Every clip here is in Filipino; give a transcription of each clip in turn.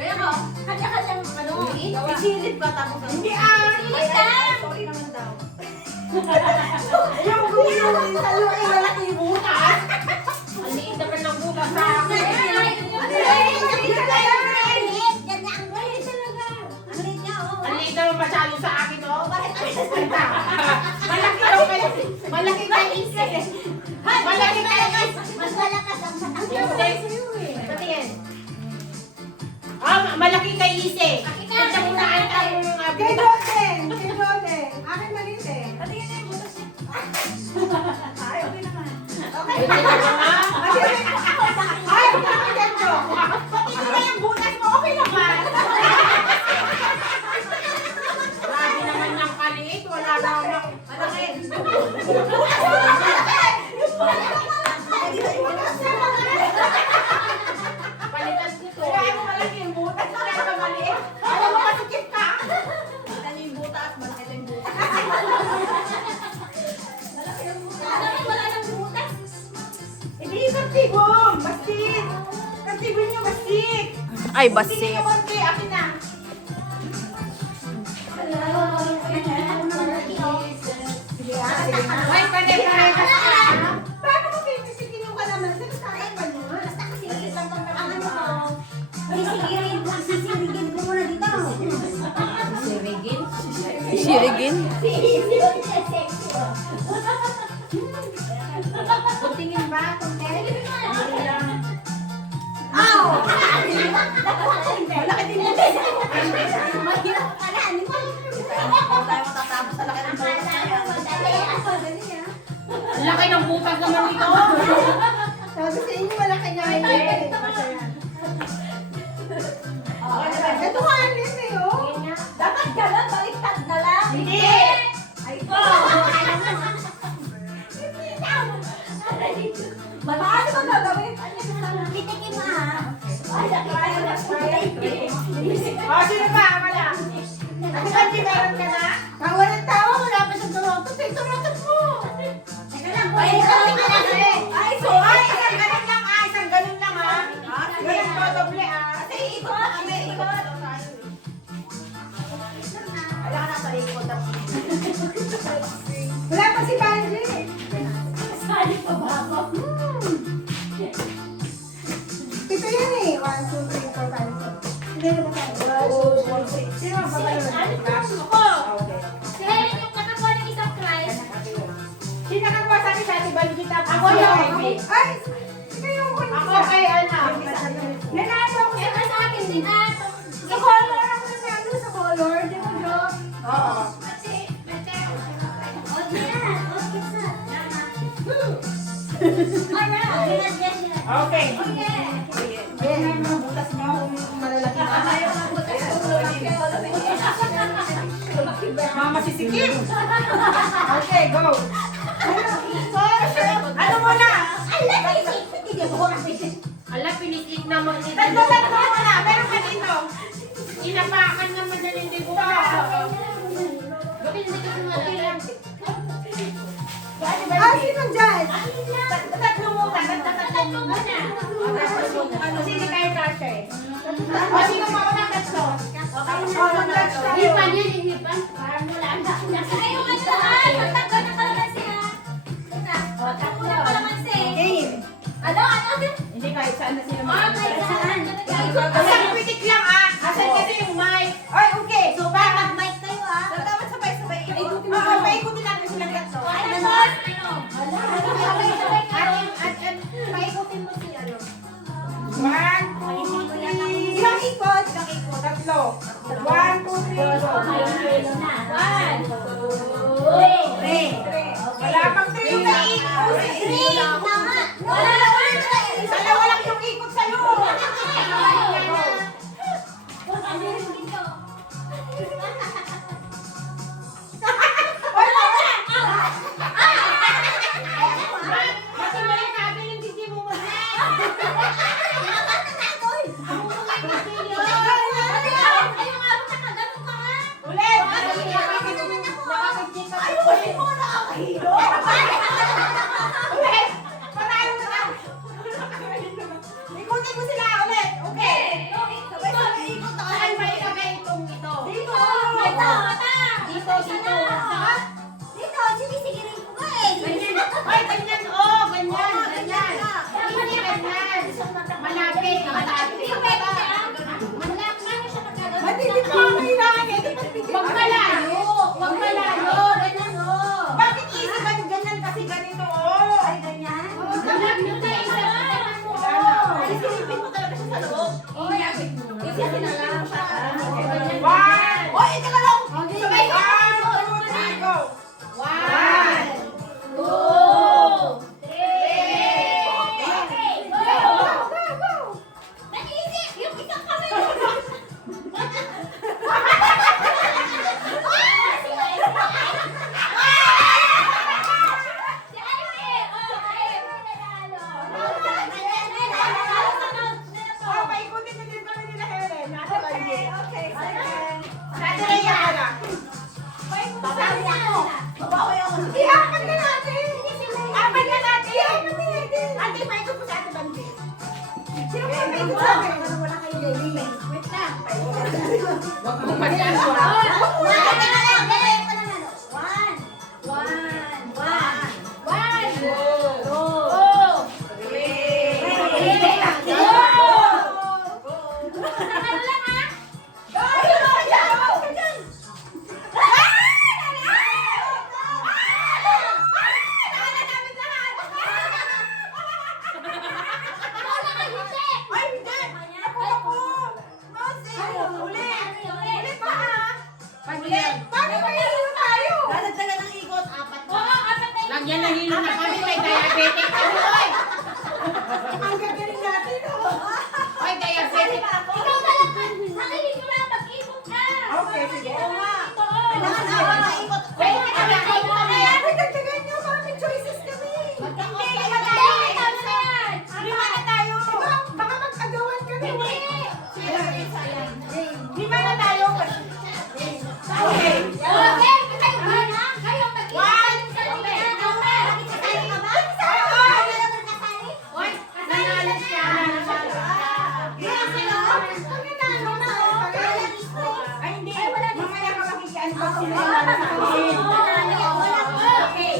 Kaya ka, kanya-kanyang ano, Isilid ba tapos? Hindi Isilid ka! Sorry naman daw. Yung gumilong sa looy, malaki yung butas. Ang liit naman ng bukas sa akin. Yan na ang maliit talaga. Ang liit niya, oh. Ang liit naman masyado sa akin, oh. Malaki daw kayo. Malaki kayo isa eh. Malaki kayo isa. Mas malakas ang matakbo sa'yo eh. Patingin. Malaki kay Ise. Punta mo na ang Kay Joden! Kay Joden! Akin maliit eh. Patingin na yung butas niya. Ay, okay naman. Okay. Ay, okay yan, Jo. Patingin na yung butas mo. Okay naman. Grabe naman ng kaliit. Wala naman. Malaki. Palitan ko to. Kaya mo malaki yung butas, kaya ka maliit. Alam mo, masikip ka. Kita niyo yung butas. Malaki na yung butas. Wala nang butas. Hindi yung kartibong. Basit. Kartibong niyo, basit. Ay, Sige basi. ka, Bonte. Akin na. Sige ha, sige na. Ay, pare-pare ka sa Paano mo pipisikin yung kalamansi? Basta kaya pa niyo. Basta kasi ang ano ko, sisirigin ko muna dito. Sirigin. Sirigin. Kuntingin ba? Kuntingin. Aw! Malaki din yun. Mahirap pala, ano ba? Hindi tayo matatapos sa laki ng butas. Dali ah. Ang laki ng butas naman nito. Sabi sa inyo, malaki nga yun eh. Ito nga, Alice eh, oh. Dapat gano'n, baliktad na lang. Hindi. Ay po. Paano ba gagawin? Titikim mo ha. Ay, nakikita na Oh, sino ba? Wala. Ako ba, di meron ka na? Tawa ng tawa, wala pa siyang turotot. Eh, turotot mo. Teka lang, pwede ka lang Ay, so, ay, isang ganun lang ah. Isang ganun lang ah. Ganun po, doble ah. Kasi ikot na kami, ikot. Wala ka na sa ikot. Wala pa si Banji. Sali pa ba ako? Ito yan eh. 1, 2, 3, 4, 5, 6. Hindi na ba tayo? 1, 2, 3, 4, 6. Sino ang papalaman? Ako. Okay. Sila yung nakakuha ng isang prize. Sino nakakuha sa akin sa ating balita? Ako yun. Ay! Sino yung kunin Ako kay Ana. Nanalo ako sa Ito sa akin din ah. Sa color. Ako nanalo sa color. Di ba, Jo? Oo. Okay. Ayan na yung mga butas nyo. Kung malalaki na. Mga masisikim. Okay, go. Ano mo na? Ala, pinitik naman nito. Tatlo mo na. Meron ka dito. Inapakan naman na hindi ko pa. Bakit hindi ka sumalaki? Ah, sino dyan? Tatlo muna. Sige kayo kasha eh. O, sino mo ako ng tatlo? Hipan yan, hipan. Parang wala na. Ayaw ka naman. Magtagwa ng kalamansi ha. Magtagwa ng kalamansi. Game. Ano? Hindi kahit saan na sila Ah, kahit saan. Isang pitik lang ah. Asan kasi yung mic? Ay, okay. So, mag-mic kayo ah. Dapat sabay-sabay. Oo, paikutin natin silang tatlo. Ay, naman. Sabay-sabay kayo. Paikutin mo si ano. 1, 2, 3. Ilang ikot? Tatlo. 1, 2, 3, go. One, two, three. Wala pang 3 yung naiikot. Three. Tama. Wala na ulit. Dalawa lang yung ikot sa'yo. Kasi mali natin yung hindi mo Ulit. Ulit. Hindi pwede siya. Wala, paano siya magkagawa? Ba't hindi pa ako kailangan eh? Di ba't bigyan Huwag ka? malayo. Huwag malayo. Ganyan o. Bakit easy ba ganyan kasi ganito oh? Ay, ganyan? Alam nyo na isa. Ay, silipin mo talaga siya sa loob. Kasi sinalaman siya. One! Oy, ito ka lang! Sabay! 1, 2, 3, go! 1, 2, 3. Go, go, go! Nag-iisip! Yung isang kamay mo! Oh, paikutin na din kami nila Helen. Nasa bandi. Okay. Nasa Rhea ka na. Babawi ako. Babawi ako. Ihapan na natin! Ihapan na natin! Ate, paikot mo sa ate bandi. Sino ba paikot sa akin? Wala kayo lady. Wait lang. Huwag mong masyado. Ay, hindi! Ako! Mose! Ulit! Ulit pa ah! Ulit! Paano ba yun tayo? Lagyan na hilo na kami. May diabetic kami. Oy! Ang gagaling natin oh! Oy, diabetic. Okay, sige. Wait, Ay, dagdagan niyo! Bakit choices kami? Lima na tayo! Baka mag-agawan kami! Lima na tayo! Okay! Oy, nanalo siya. Ay, hindi! Mamaya ka makikianbag sila yung ano sa akin.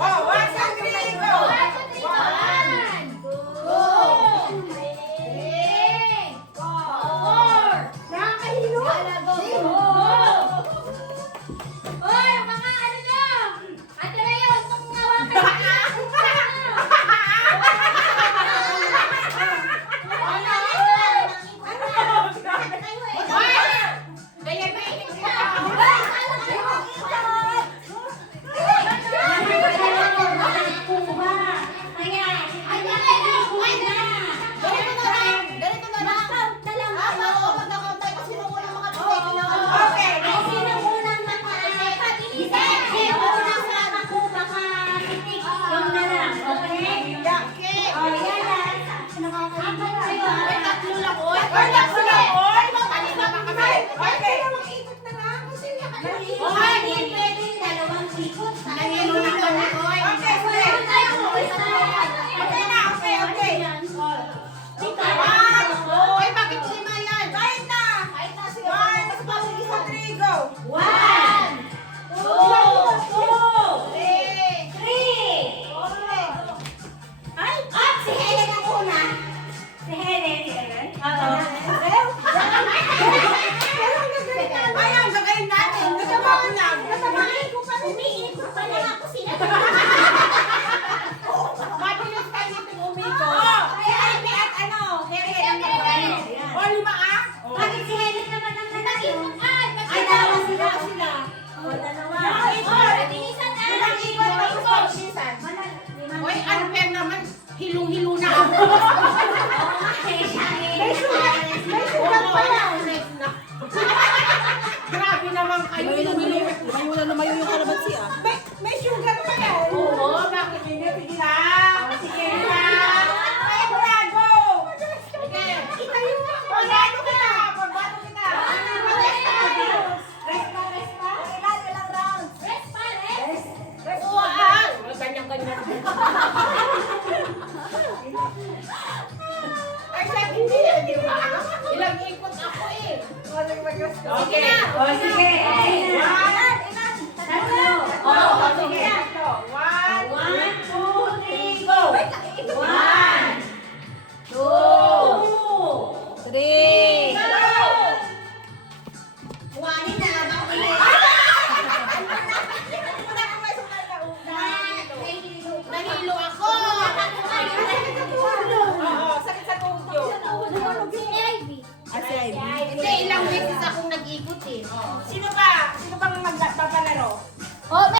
Oh, 1, 2, 3, go! Nakakahilo! Diabetic siya. Okay! Oy, tatlo lang. Oy, Ay, tatlo lang, oy! Kanina pa kami. Okay! Nahilo na kami. Oy. Okay, sige! Okay na, okay, okay! Oy, bakit lima yan? Kahit na! 1, 2, 3, go! Ay, ang gagawin natin! Natamaan lang! Natamaan ko pa rin! Mabilis ka dito umiko. Oh! Si Ivy at ano? Heri ang gagawin. O, lima ah? Bakit si Helen naman ang nag-ikot? Ay, dalawa sila. Bilisan na! Ilang ikot ba gusto ko, Susan? Oy, unfair naman. Hilong-hilo na ako. May sugat pa yan. Grabe naman kayo. Hilong-hilo. May sugar pa yan. Oo, bakit? Sige, sige na. Sige na. Ay, bravo! Sige. Itayo mo. Pagbato kita. Pagbato kita. Oo, ah. Ganyan-ganyan. Ay, sa hindi yan, di ba? Ilang ikot ako eh. Okay. O, sige. 1, 2, 3,